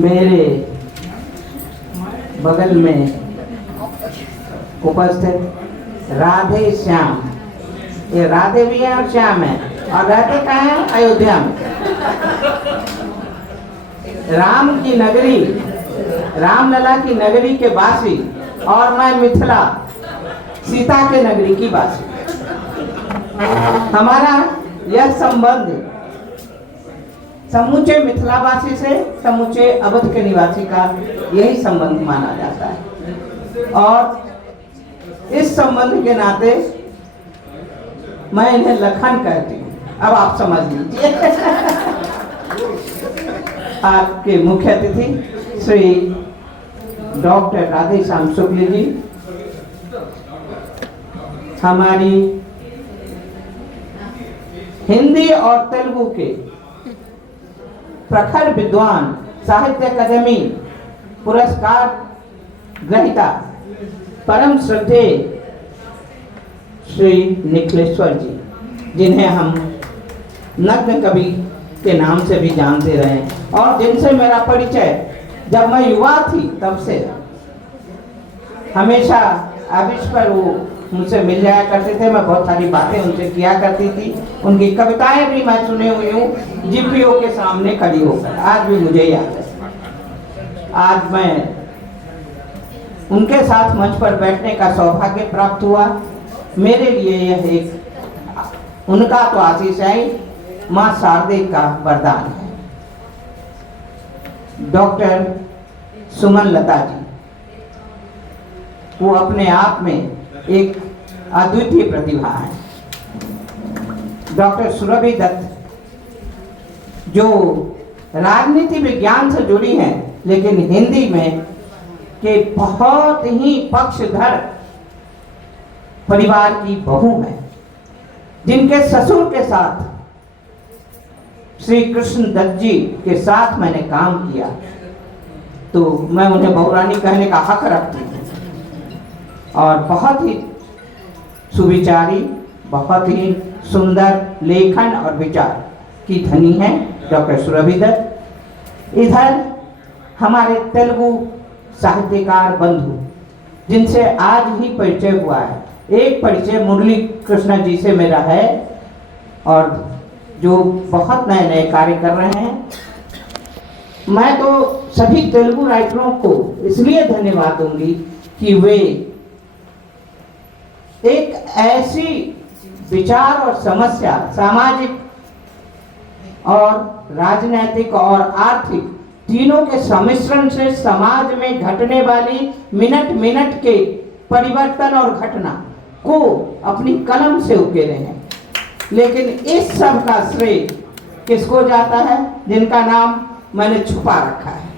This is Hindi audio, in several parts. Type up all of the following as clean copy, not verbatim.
मेरे बगल में उपस्थित राधे श्याम, ये राधे भी है और श्याम है, और रहते कहाँ हैं? अयोध्या में। राम की नगरी, रामलला की नगरी के वासी, और मैं मिथिला सीता के नगरी की वासी। हमारा यह संबंध समूचे मिथिलावासी से समूचे अवध के निवासी का यही संबंध माना जाता है, और इस संबंध के नाते मैं इन्हें लखन कहती हूँ। अब आप समझ लीजिए। आपके मुख्य अतिथि श्री डॉक्टर राधे श्याम शुक्ल जी, हमारी हिंदी और तेलुगु के प्रखर विद्वान, साहित्य अकादमी पुरस्कार ग्रहीता, परम श्रद्धेय श्री निखिलेश्वर जी, जिन्हें हम नग्न कवि के नाम से भी जानते रहे, और जिनसे मेरा परिचय जब मैं युवा थी तब से, हमेशा आविश पर वो मुझसे मिल जाया करते थे। मैं बहुत सारी बातें उनसे किया करती थी, उनकी कविताएं भी मैं सुने हुई हूँ जीपीओ के सामने खड़ी होकर, आज भी मुझे याद है। आज मैं उनके साथ मंच पर बैठने का सौभाग्य प्राप्त हुआ। मेरे लिए यह एक उनका तो आशीष है, माँ शारदे का वरदान है। डॉक्टर सुमन लता जी, वो अपने आप में एक अद्वितीय प्रतिभा है। डॉक्टर सुरभि दत्त, जो राजनीति विज्ञान से जुड़ी हैं, लेकिन हिंदी में के बहुत ही पक्षधर परिवार की बहू है, जिनके ससुर के साथ श्री कृष्ण दत्त जी के साथ मैंने काम किया, तो मैं उन्हें बहुरानी कहने का हक रखती हूँ। और बहुत ही सुविचारी, बहुत ही सुंदर लेखन और विचार की धनी है डॉक्टर सुरभि दत्त। इधर हमारे तेलुगु साहित्यकार बंधु, जिनसे आज ही परिचय हुआ है। एक परिचय मुरली कृष्ण जी से मेरा है, और जो बहुत नए नए कार्य कर रहे हैं। मैं तो सभी तेलुगु राइटरों को इसलिए धन्यवाद दूंगी कि वे एक ऐसी विचार और समस्या, सामाजिक और राजनैतिक और आर्थिक तीनों के सम्मिश्रण से समाज में घटने वाली मिनट मिनट के परिवर्तन और घटना को अपनी कलम से उकेरे हैं। लेकिन इस सब का श्रेय किसको जाता है? जिनका नाम मैंने छुपा रखा है,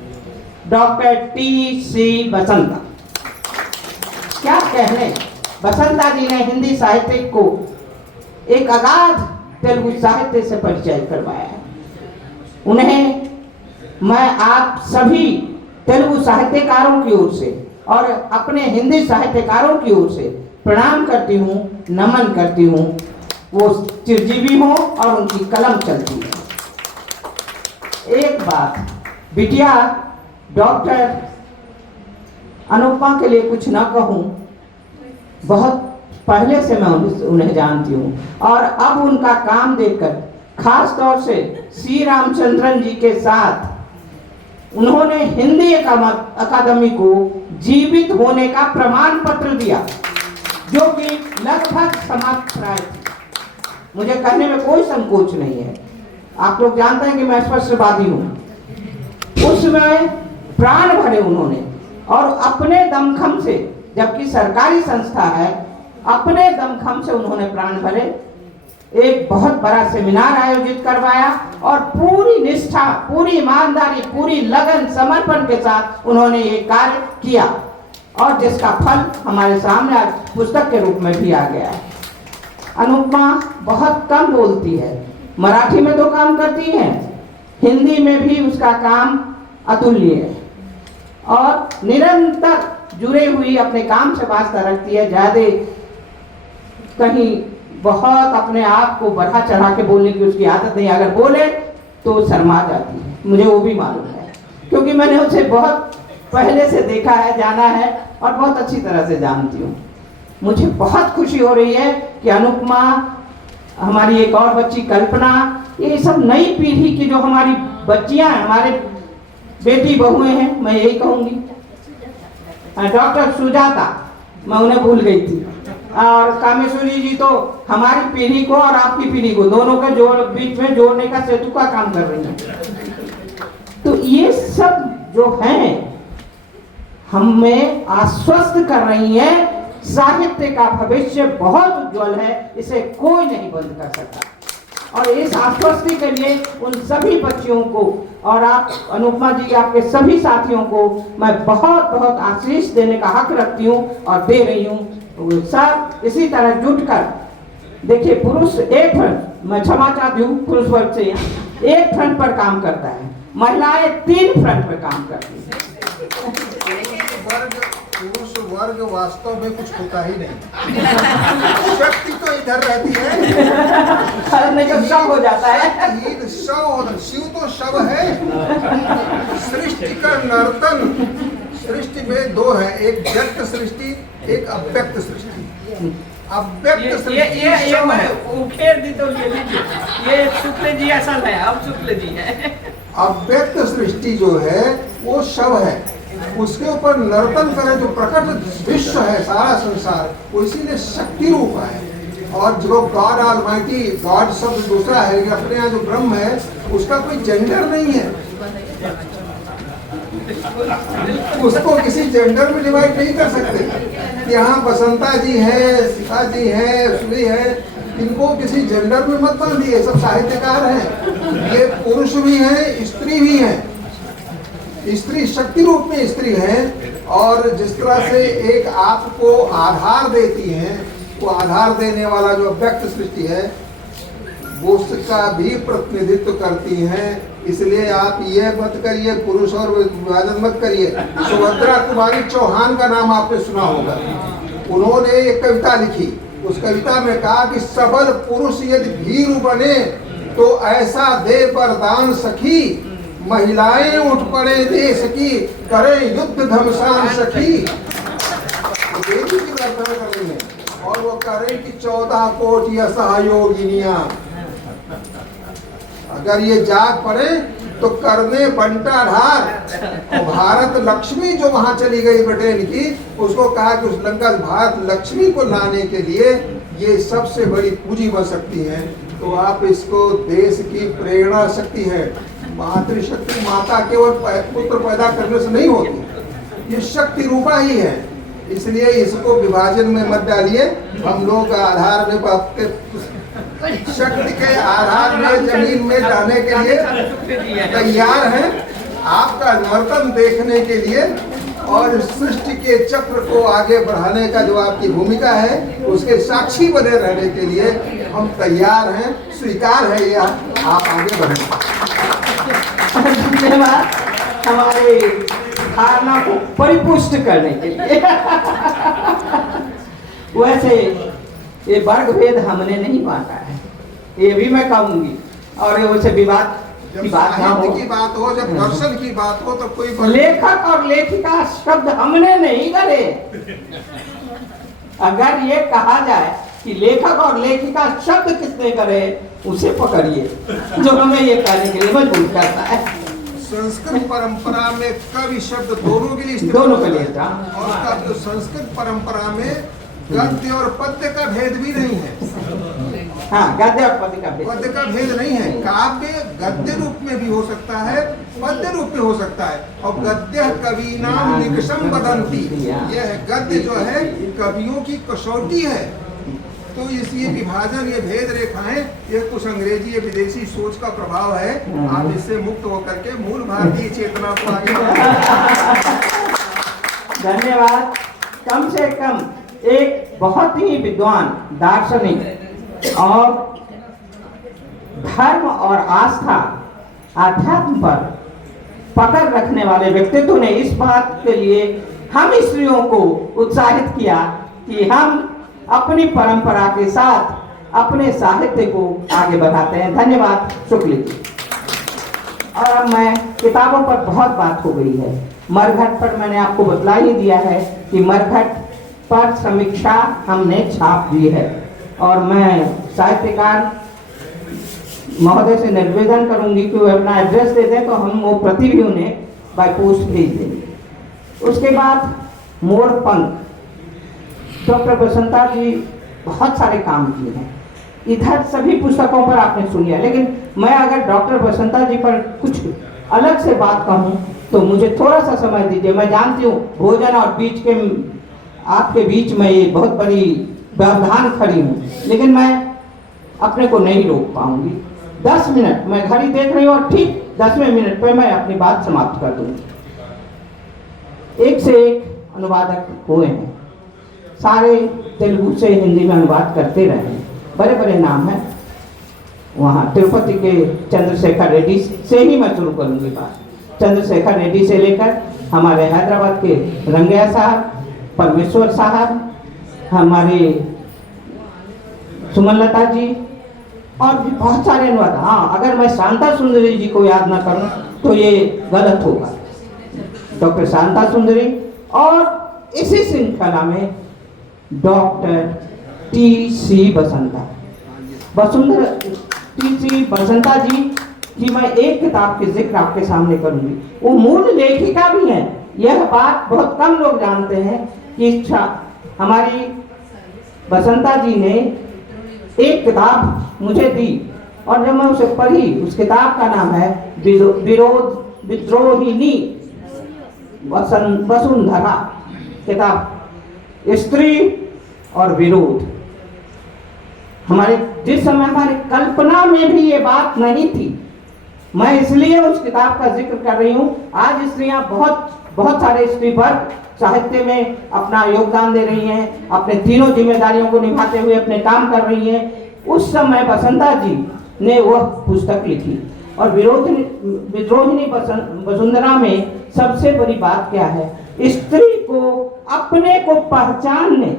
डॉक्टर टी.सी. बसंता। क्या कहने, बसंता जी ने हिंदी साहित्य को एक अगाध तेलुगु साहित्य से परिचय करवाया है। उन्हें मैं आप सभी तेलुगु साहित्यकारों की ओर से और अपने हिंदी साहित्यकारों की ओर से प्रणाम करती हूँ, नमन करती हूँ। वो चिरजीवी हो और उनकी कलम चलती है। एक बात, बिटिया डॉक्टर अनुपमा के लिए कुछ ना कहूँ, बहुत पहले से मैं उन्हें जानती हूँ, और अब उनका काम देखकर, खास तौर से सी रामचंद्रन जी के साथ उन्होंने हिंदी अकादमी को जीवित होने का प्रमाण पत्र दिया, जो कि लगभग समाप्त प्राय थी। मुझे कहने में कोई संकोच नहीं है, आप लोग जानते हैं कि मैं स्पष्टवादी हूँ। उसमें प्राण भरे उन्होंने, और अपने दमखम से, जबकि सरकारी संस्था है, अपने दमखम से उन्होंने प्राण भरे। एक बहुत बड़ा सेमिनार आयोजित करवाया, और पूरी निष्ठा, पूरी ईमानदारी, पूरी लगन, समर्पण के साथ उन्होंने ये कार्य किया, और जिसका फल हमारे सामने आज पुस्तक के रूप में भी आ गया है। अनुपमा बहुत कम बोलती है, मराठी में तो काम करती है, हिंदी में भी उसका काम अतुल्य है, और निरंतर जुड़े हुई अपने काम से वास्ता रखती है। ज़्यादा कहीं बहुत अपने आप को बढ़ा चढ़ा के बोलने की उसकी आदत नहीं, अगर बोले तो शर्मा जाती है, मुझे वो भी मालूम है। क्योंकि मैंने उसे बहुत पहले से देखा है, जाना है और बहुत अच्छी तरह से जानती हूँ। मुझे बहुत खुशी हो रही है कि अनुपमा, हमारी एक और बच्ची कल्पना, ये सब नई पीढ़ी की जो हमारी बच्चियां हैं, हमारे बेटी बहुएं हैं, मैं यही कहूँगी। डॉक्टर सुजाता, मैं उन्हें भूल गई थी, और कामेश्वरी जी तो हमारी पीढ़ी को और आपकी पीढ़ी को दोनों के बीच में जोड़ने का सेतु का काम कर रही हैं। तो ये सब जो हैं हमें आश्वस्त कर रही हैं, साहित्य का भविष्य बहुत उज्जवल है, इसे कोई नहीं बंद कर सकता। और इस आश्वस्ति के लिए उन सभी बच्चियों को और आप अनुपमा जी, आपके सभी साथियों को मैं बहुत बहुत आशीष देने का हक रखती हूँ और दे रही हूँ। तो सब इसी तरह जुटकर देखिए, पुरुष एक फ्रंट, मैं क्षमा चाहती हूँ पुरुष वर्ग से, एक फ्रंट पर काम करता है, महिलाएं 3 फ्रंट पर काम करती हैं। पुरुष वर्ग वास्तव में कुछ होता ही नहीं, शक्ति तो इधर रहती है, नहीं तो शव हो जाता है। शिव तो शव है। सृष्टि का नर्तन, सृष्टि में 2 है, एक व्यक्त सृष्टि, एक अव्यक्त सृष्टि। अव्यक्त सृष्टि ये उखेड़ दी तो ये शुक्ल जी ऐसा है, अब शुक्ल जी है। अव्यक्त सृष्टि जो है वो शव है, उसके ऊपर नर्तन करे जो प्रकट विश्व है, सारा संसार, वो इसीलिए शक्ति रूप है। और जो गॉड ऑलमाइटी, गॉड शब्द दूसरा है, लेकिन अपने यहाँ जो ब्रह्म है उसका कोई जेंडर नहीं है, उसको किसी जेंडर में डिवाइड नहीं कर सकते। यहाँ बसंता जी है, सीता जी है, सुरी है, इनको किसी जेंडर में मत बांधिए, सब साहित्यकार हैं। ये पुरुष भी हैं, स्त्री भी हैं, स्त्री शक्ति रूप में स्त्री है। और जिस तरह से एक आपको आधार देती हैं, वो आधार देने वाला जो अव्यक्त सृष्टि है वो उसका भी प्रतिनिधित्व करती हैं। इसलिए आप ये मत करिए, पुरुष और विभाजन मत करिए। सुभद्रा कुमारी चौहान का नाम आपने सुना होगा, उन्होंने एक कविता लिखी, उस कविता में कहा कि सबल पुरुष यदि भीरु बने तो ऐसा दे वरदान सखी, महिलाएं उठ पड़े देश की, करें युद्ध घमसान सखी। देवी की प्रार्थना कर रही है और वो करें कि 14 कोटि असहयोगिनियां अगर ये जाग पड़े तो करने बंटा ढार। और भारत लक्ष्मी जो वहां चली गई ब्रिटेन की, उसको कहा कि उस लंका भारत लक्ष्मी को लाने के लिए ये सबसे बड़ी पूंजी बन सकती है। तो आप इसको, देश की प्रेरणा शक्ति है, मातृशक्ति, माता केवल पुत्र पैदा करने से नहीं होती, ये शक्ति रूपा ही है। इसलिए इसको विभाजन में मत डालिए। हम लोग आधार में, शक्ति के आधार में जमीन में डालने के लिए तैयार हैं, आपका नर्तन देखने के लिए और सृष्टि के चक्र को आगे बढ़ाने का जो आपकी भूमिका है उसके साक्षी बने रहने के लिए हम तैयार हैं, स्वीकार है यह, आप आगे बढ़ें। धन्यवाद हमारे धारणा को परिपुष्ट करने के लिए। वैसे ये वर्ग भेद हमने नहीं बांटा है, ये भी मैं कहूंगी। और वैसे विवाद की बात ना हो, की बात हो, जब दर्शन की बात हो तो कोई लेखक और लेखिका शब्द हमने नहीं करे। अगर ये कहा जाए कि लेखक और लेखिका शब्द किसने करे, उसे पकड़िए जो हमें ये कहने के लिए मजबूर करता है। संस्कृत परंपरा में कवि शब्द दोनों के लिए, दोनों के लिए था। और तो संस्कृत परंपरा में गद्य और पद्य का भेद भी नहीं है। हाँ, गद्य और पद्य का भेद, पद्य का भेद नहीं है। काव्य गद्य रूप में भी हो सकता है, पद्य रूप में हो सकता है। और गद्य कवि नाम निकषम बदंती, यह गद्य जो है कवियों की कसौटी है। तो इसलिए विभाजन, ये भेद रेखाएं, ये कुछ अंग्रेजी, विदेशी सोच का प्रभाव है। आप इससे मुक्त होकर के मूल भारतीय चेतना को आगे धन्यवाद। कम से कम एक बहुत ही विद्वान दार्शनिक और धर्म और आस्था, आध्यात्म पर पकड़ रखने वाले व्यक्तित्व ने इस बात के लिए हम स्त्रियों को उत्साहित किया कि हम अपनी परंपरा के साथ अपने साहित्य को आगे बढ़ाते हैं। धन्यवाद। शुक्ल जी। और अब मैं किताबों पर बहुत बात हो गई है। मरघट पर मैंने आपको बतला ही दिया है कि मरघट पर समीक्षा हमने छाप दी है, और मैं साहित्यकार महोदय से निवेदन करूंगी कि वो अपना एड्रेस दे दें तो हम वो प्रति भी उन्हें बाय पोस्ट भेज देंगे। उसके बाद मोरपंख, डॉक्टर बसंता जी बहुत सारे काम किए हैं। इधर सभी पुस्तकों पर आपने सुनी है, लेकिन मैं अगर डॉक्टर बसंता जी पर कुछ अलग से बात कहूँ तो मुझे थोड़ा सा समय दीजिए। मैं जानती हूँ भोजन और बीच के आपके बीच में ये बहुत बड़ी व्यवधान खड़ी हूँ, लेकिन मैं अपने को नहीं रोक पाऊंगी। 10 मिनट मैं घड़ी देख रही हूँ और ठीक 10वें मिनट पे मैं अपनी बात समाप्त कर दूंगी। एक से एक अनुवादक हुए हैं, सारे तेलुगु से हिंदी में अनुवाद करते रहे हैं, बड़े बड़े नाम हैं। वहाँ तिरुपति के चंद्रशेखर रेड्डी से ही मैं शुरू करूँगी बात। चंद्रशेखर रेड्डी से लेकर हमारे हैदराबाद के रंगैया साहब, परमेश्वर साहब, हमारे सुमनलता जी और भी बहुत सारे अनुवाद। हाँ, अगर मैं शांता सुंदरी जी को याद ना करूं तो ये गलत होगा। डॉक्टर शांता सुंदरी, और इसी श्रृंखला में doctor T C. Basanta, Vasundhara T C. Basanta ji की मैं एक किताब के जिक्र आपके सामने करूंगी। वो मूल लेखिका भी हैं। यह बात बहुत कम लोग जानते हैं कि हमारी बसंता जी ने एक किताब मुझे दी, और जब मैं उसे पढ़ी, उस किताब का नाम है विरोध विद्रोहिणी वसुंधरा। किताब स्त्री और विरोध। हमारे जिस समय हमारी कल्पना में भी ये बात नहीं थी, मैं इसलिए उस किताब का जिक्र कर रही हूँ। आज स्त्रियां बहुत सारे स्त्री वर्ग साहित्य में अपना योगदान दे रही हैं, अपने तीनों जिम्मेदारियों को निभाते हुए अपने काम कर रही हैं। उस समय बसंता जी ने वह पुस्तक लिखी, और विद्रोहिणी वसुंधरा में सबसे बड़ी बात क्या है? स्त्री को अपने को पहचानने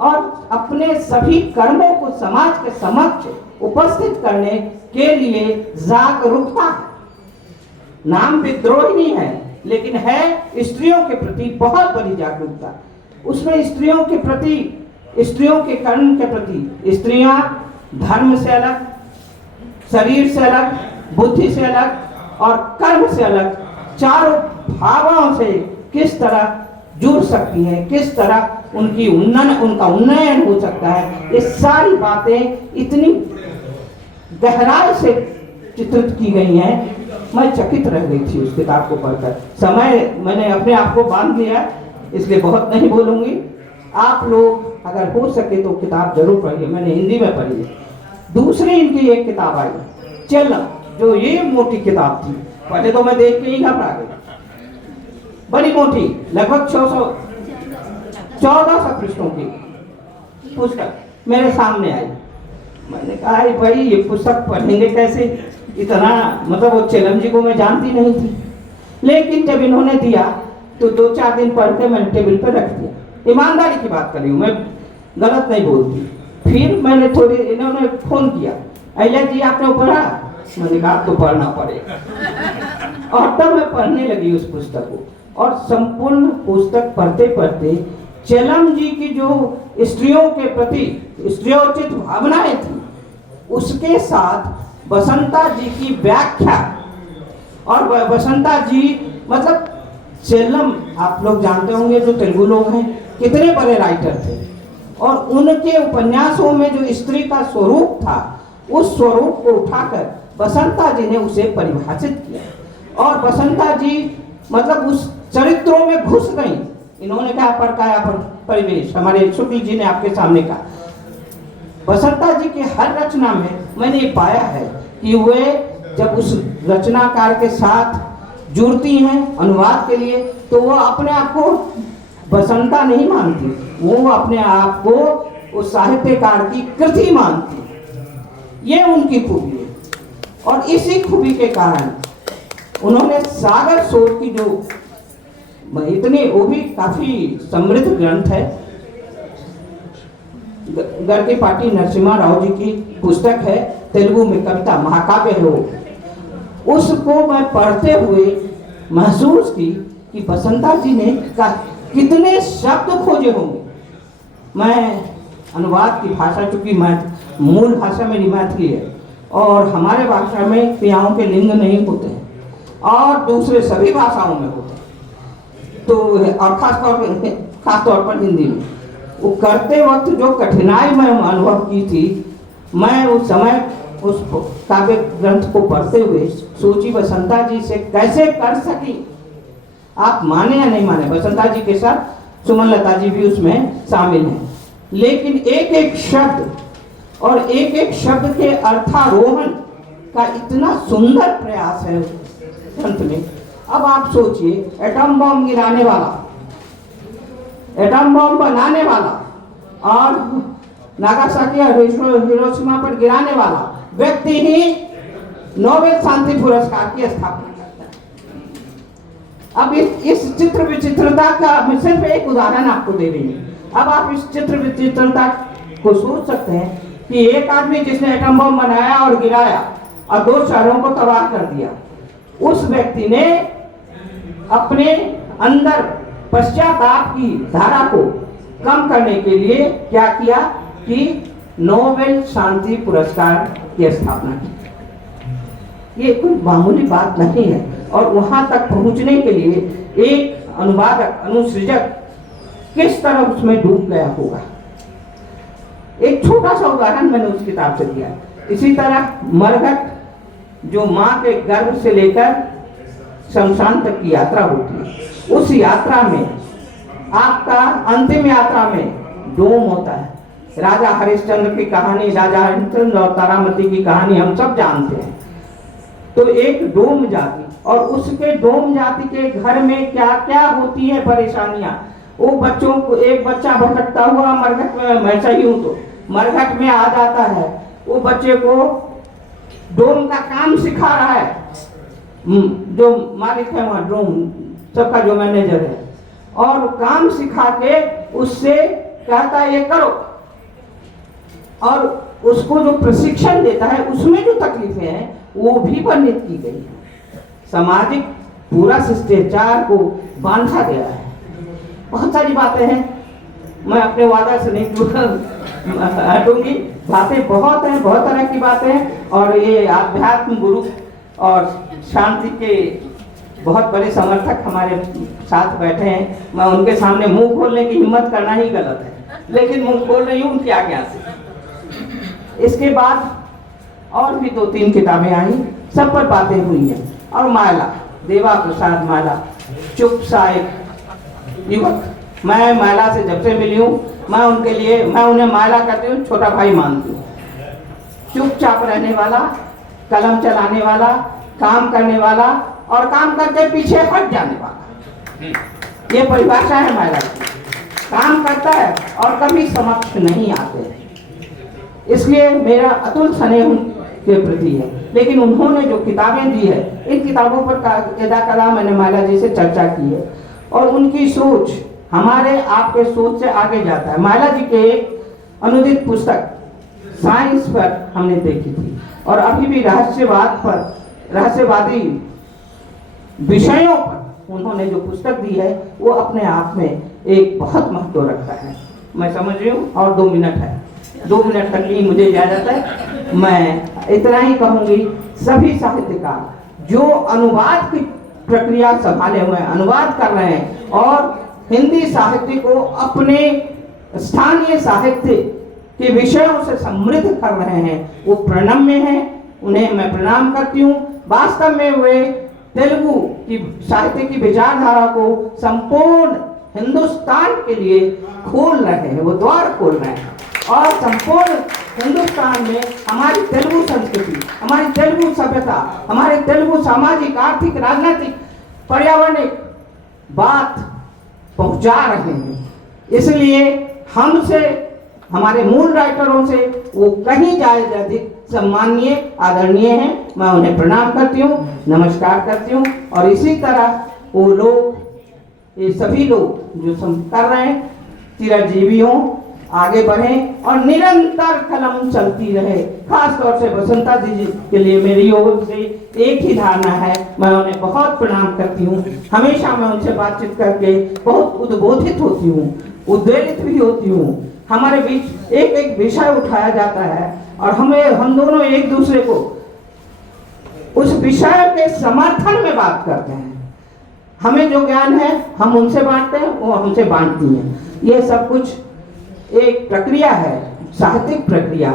और अपने सभी कर्मों को समाज के समक्ष उपस्थित करने के लिए जागरूकता है। नाम विद्रोहिणी है, लेकिन है स्त्रियों के प्रति बहुत बड़ी जागरूकता। उसमें स्त्रियों के प्रति, स्त्रियों के कर्म के प्रति, स्त्रियां धर्म से अलग, शरीर से अलग, बुद्धि से अलग और कर्म से अलग, चारों भावों से किस तरह जुड़ सकती हैं, किस तरह उनका उन्नयन हो सकता है, ये सारी बातें इतनी गहराई से चित्रित की गई हैं। मैं चकित रह गई थी उस किताब को पढ़कर। समय मैंने अपने आप को बांध लिया, इसलिए बहुत नहीं बोलूंगी। आप लोग अगर हो सके तो किताब जरूर पढ़िए। मैंने हिंदी में पढ़ी है। दूसरी इनकी एक किताब आई चेल्लम, जो ये मोटी किताब थी, पहले तो मैं देख के ही घबरा गई। बड़ी मोटी, लगभग 1400 पृष्ठों की पुस्तक मेरे सामने आई। मैंने कहा भाई ये पुस्तक पढ़ेंगे कैसे? इतना मतलब वो चेल्लम जी को मैं जानती नहीं थी, लेकिन जब इन्होंने दिया तो 2-4 दिन पढ़ के मैंने टेबल पर रख दिया। ईमानदारी की बात कर रही हूँ, मैं गलत नहीं बोलती। फिर मैंने इन्होंने फोन किया, अहिल्या जी आपने पढ़ा? मैंने कहा तो पढ़ना पड़ेगा। और तब मैं पढ़ने लगी उस पुस्तक को, और संपूर्ण पुस्तक पढ़ते पढ़ते चेल्लम जी की जो स्त्रियों के प्रति स्त्रियोचित भावनाएं थी, उसके साथ बसंता जी की व्याख्या। और बसंता जी मतलब चेल्लम, आप लोग जानते होंगे जो तेलुगु लोग हैं, कितने बड़े राइटर थे, और उनके उपन्यासों में जो स्त्री का स्वरूप था, उस स्वरूप को उठाकर बसंता जी ने उसे परिभाषित किया। और बसंता जी मतलब उस चरित्रों में घुस गई। इन्होंने कहा परकाया परिवेश, हमारे शुक्ल जी ने आपके सामने कहा। बसंता जी की हर रचना में मैंने ये पाया है कि वे जब उस रचनाकार के साथ जुड़ती हैं अनुवाद के लिए, तो वो अपने आप को बसंता नहीं मानती, वो अपने आप को उस साहित्यकार की कृति मानती। ये उनकी खूबी है, और इसी खूबी के कारण उन्होंने सागर शोध की जो इतनी, वो भी काफी समृद्ध ग्रंथ है, गरकीपाटी नरसिम्हा राव जी की पुस्तक है, तेलुगु में कविता महाकाव्य है वो। उसको मैं पढ़ते हुए महसूस की कि बसंता जी ने कितने शब्द खोजे होंगे। मैं अनुवाद की भाषा, चूंकि मूल भाषा मेरी मैथिली है और हमारे भाषा में क्रियाओं के लिंग नहीं होते हैं और दूसरे सभी भाषाओं में होते हैं, तो और खास तौर पर हिंदी में वो करते वक्त जो कठिनाई मैं अनुभव की थी, मैं उस समय उस काव्य ग्रंथ को पढ़ते हुए सोची बसंता जी से कैसे कर सकी। आप माने या नहीं माने, बसंता जी के साथ सुमन लता जी भी उसमें शामिल हैं, लेकिन एक एक शब्द और एक एक शब्द के अर्थारोहण का इतना सुंदर प्रयास है ग्रंथ में। अब आप सोचिए, एटम बम गिराने वाला, एटम बम बनाने वाला और नागासाकी और हिरोशिमा पर गिराने वाला व्यक्ति ही नोबेल शांति पुरस्कार की स्थापना करता है। अब इस चित्र विचित्रता का मैं सिर्फ एक उदाहरण आपको दे रही हूँ। अब आप इस चित्र विचित्रता को सोच सकते हैं कि एक आदमी जिसने एटम बम बनाया और गिराया और 2 शहरों को तबाह कर दिया, उस व्यक्ति ने अपने अंदर पश्चाताप की धारा को कम करने के लिए क्या किया कि नोबेल शांति पुरस्कार की स्थापना की। ये कोई मामूली बात नहीं है और वहां तक पहुंचने के लिए एक अनुवादक, अनुसृजक किस तरह उसमें डूब गया होगा। एक छोटा सा उदाहरण मैंने उस किताब से दिया। इसी तरह मरघट, जो माँ के गर्भ से लेकर शमशान तक की यात्रा होती है, उस यात्रा में आपका अंतिम यात्रा में डोम होता है। राजा हरिश्चंद्र की कहानी, राजा हरिश्चंद्र और तारामती की कहानी हम सब जानते हैं। तो एक डोम जाति और उसके डोम जाति के घर में क्या क्या होती है परेशानियां। वो बच्चों को, एक बच्चा भटकता हुआ मरघट में, मैं सही हूं तो मरघट में आ जाता है, वो बच्चे को डोम का काम सिखा रहा है। जो मालिक है वहां, डोम सबका जो मैनेजर है, और काम सिखा के उससे कहता है ये करो, और उसको जो प्रशिक्षण देता है उसमें जो तकलीफें हैं वो भी वर्णित की गई है। सामाजिक पूरा शिष्टाचार को बांधा गया है। बहुत सारी बातें हैं, मैं अपने वादा से नहीं हटूंगी। बातें बहुत हैं, बहुत तरह की बातें हैं, और ये आध्यात्म गुरु और शांति के बहुत बड़े समर्थक हमारे साथ बैठे हैं। मैं उनके सामने मुंह खोलने की हिम्मत करना ही गलत है, लेकिन मुंह खोल रही हूँ उनकी आज्ञा से। इसके बाद और भी 2-3 किताबें आई, सब पर बातें हुई हैं। और माला, देवा प्रसाद माला, चुप सा एक युवक, मैं माला से जब से मिली हूँ, मैं उनके लिए, मैं उन्हें माला कहती हूँ, छोटा भाई मानती हूँ। चुपचाप रहने वाला, कलम चलाने वाला, काम करने वाला और काम करके पीछे हट जाने वाला, ये परिभाषा है माला की। काम करता है और कभी समक्ष नहीं आते, इसलिए मेरा अतुल स्नेह के प्रति है। लेकिन उन्होंने जो किताबें दी है, इन किताबों पर यदा कदा मैंने माला जी से चर्चा की है, और उनकी सोच हमारे आपके सोच से आगे जाता है। माला जी के एक अनुदित पुस्तक साइंस पर हमने देखी थी, और अभी भी रहस्यवाद पर, रहस्यवादी विषयों पर उन्होंने जो पुस्तक दी है वो अपने आप में एक बहुत महत्व रखता है। मैं समझ रही हूँ और 2 मिनट है, 2 मिनट तक ही मुझे इजाजत है। मैं इतना ही कहूंगी, सभी साहित्यकार जो अनुवाद की प्रक्रिया संभाले हुए हैं, अनुवाद कर रहे हैं और हिंदी साहित्य को अपने स्थानीय साहित्य के विषयों से समृद्ध कर रहे हैं, वो प्रणम्य हैं, उन्हें मैं प्रणाम करती हूँ। वास्तव में वे तेलुगु की साहित्य की विचारधारा को संपूर्ण हिंदुस्तान के लिए खोल रहे हैं, वो द्वार खोल रहे हैं, और संपूर्ण हिंदुस्तान में हमारी तेलुगु संस्कृति, हमारी तेलुगु सभ्यता, हमारे तेलुगु सामाजिक, आर्थिक, राजनीतिक, पर्यावरणिक बात पहुंचा रहे हैं। इसलिए हमसे, हमारे मूल राइटरों से वो कहीं ज्यादा अधिक सम्माननीय, आदरणीय हैं। मैं उन्हें प्रणाम करती हूँ, नमस्कार करती हूँ, और इसी तरह वो लोग, ये सभी लोग जो कर रहे हैं, चिरंजीवी हों, आगे बढ़ें और निरंतर कलम चलती रहे। खास तौर से बसंता जी के लिए मेरी ओर से एक ही धारणा है। मैं उन्हें बहुत प्रणाम करती हूँ। हमेशा मैं उनसे बातचीत करके बहुत उद्बोधित होती हूँ, उद्वेलित भी होती हूँ। हमारे बीच एक एक विषय उठाया जाता है और हम दोनों एक दूसरे को उस विषय के समर्थन में बात करते हैं। हमें जो ज्ञान है हम उनसे बांटते हैं, वो हमसे बांटती हैं। ये सब कुछ एक प्रक्रिया है, साहित्यिक प्रक्रिया,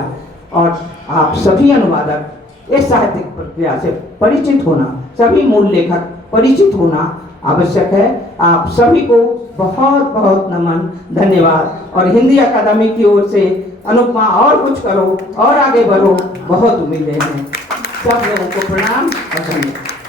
और आप सभी अनुवादक इस साहित्यिक प्रक्रिया से परिचित होना, सभी मूल लेखक परिचित होना आवश्यक है। आप सभी को बहुत बहुत नमन, धन्यवाद। और हिंदी अकादमी की ओर से अनुपमा और कुछ करो और आगे बढ़ो, बहुत उम्मीदें हैं। सब लोगों को प्रणाम और धन्यवाद।